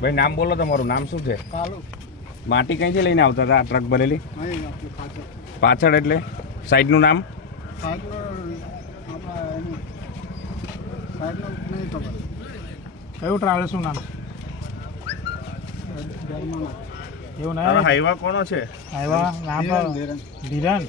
ભાઈ નામ બોલો તમારું. નામ શું છે? માટી કઈથી લઈને આવતા હતા ટ્રક ભરેલી? પાછળ. એટલે? સાઈડનું નામ? સાઈડનો નહીં ખબર. કયું ટ્રાવેલ્સનું નામ જર્મન એવું ના હાઈવા કોનો છે? હાઈવા? નામ ધીરન, ધીરન. ધીરન